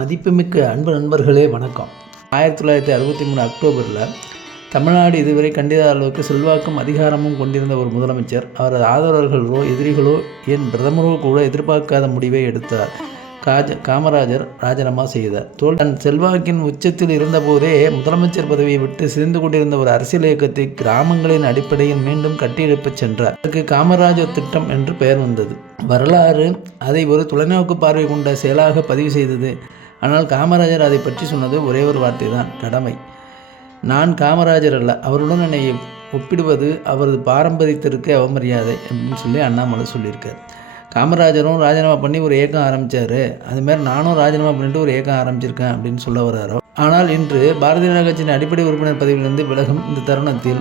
மதிப்புமிக்க அன்பு நண்பர்களே வணக்கம். 1963 அக்டோபரில் தமிழ்நாடு இதுவரை கண்டித அளவுக்கு செல்வாக்கும் அதிகாரமும் கொண்டிருந்த ஒரு முதலமைச்சர் அவரது ஆதரவர்களோ எதிரிகளோ ஏன் பிரதமரோ கூட எதிர்பார்க்காத முடிவை எடுத்தார். காமராஜர் ராஜினாமா செய்தார். தன் செல்வாக்கின் உச்சத்தில் இருந்தபோதே முதலமைச்சர் பதவியை விட்டு சிதைந்து கொண்டிருந்த ஒரு அரசியல் இயக்கத்தை கிராமங்களின் அடிப்படையில் மீண்டும் கட்டியெழுப்பச் சென்றார். அதற்கு காமராஜர் திட்டம் என்று பெயர் வந்தது. வரலாறு அதை ஒரு தொலைநோக்கு பார்வை கொண்ட செயலாக பதிவு செய்தது. ஆனால் காமராஜர் அதை பற்றி சொன்னது ஒரே ஒரு வார்த்தை தான், கடமை. நான் காமராஜர் அல்ல, அவருடன் என்னை ஒப்பிடுவது அவரது பாரம்பரியத்திற்கு அவமரியாதை அப்படின்னு சொல்லி அண்ணாமலை சொல்லியிருக்கார். காமராஜரும் ராஜினாமா பண்ணி ஒரு இயக்கம் ஆரம்பித்தார், அதுமாதிரி நானும் ராஜினாமா பண்ணிட்டு ஒரு இயக்கம் ஆரம்பிச்சிருக்கேன் அப்படின்னு சொல்ல வர்றாரோ. ஆனால் இன்று பாரதிய ஜனதா கட்சியின் அடிப்படை உறுப்பினர் பதவியிலிருந்து விலகும் இந்த தருணத்தில்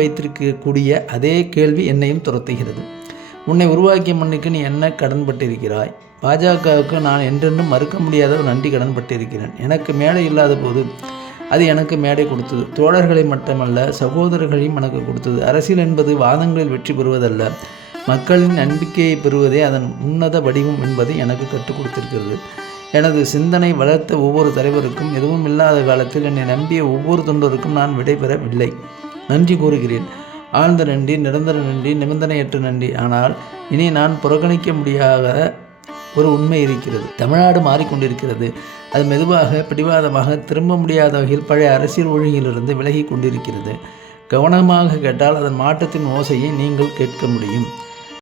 வைத்திருக்கக்கூடிய அதே கேள்வி என்னையும் துரத்துகிறது. உன்னை உருவாக்கிய மண்ணுக்கு நீ என்ன கடன்பட்டிருக்கிறாய்? பாஜகவுக்கு நான் என்றென்றும் மறுக்க முடியாத ஒரு நன்றி கடன்பட்டிருக்கிறேன். எனக்கு மேடை இல்லாத போது அது எனக்கு மேடை கொடுத்தது. தோழர்களை மட்டுமல்ல, சகோதரர்களையும் எனக்கு கொடுத்தது. அரசியல் என்பது வாதங்களில் வெற்றி பெறுவதல்ல, மக்களின் நம்பிக்கையை பெறுவதே அதன் உன்னத வடிவம் என்பதை எனக்கு கற்றுக் கொடுத்திருக்கிறது. எனது சிந்தனை வளர்த்த ஒவ்வொரு தலைவருக்கும், எதுவும் இல்லாத காலத்தில் என்னை நம்பிய ஒவ்வொரு தொண்டருக்கும் நான் விடைபெறவில்லை. நன்றி கூறுகிறேன். ஆழ்ந்த நன்றி, நிரந்தர நன்றி, நிபந்தனையற்ற நன்றி. ஆனால் இனி நான் புறக்கணிக்க முடியாத ஒரு உண்மை இருக்கிறது. தமிழ்நாடு மாறிக்கொண்டிருக்கிறது. அது மெதுவாக, பிடிவாதமாக, திரும்ப முடியாத வகையில் பழைய அரசியல் ஒழுங்கிலிருந்து விலகி கொண்டிருக்கிறது. கவனமாக கேட்டால் அதன் மாற்றத்தின் ஓசையை நீங்கள் கேட்க முடியும்.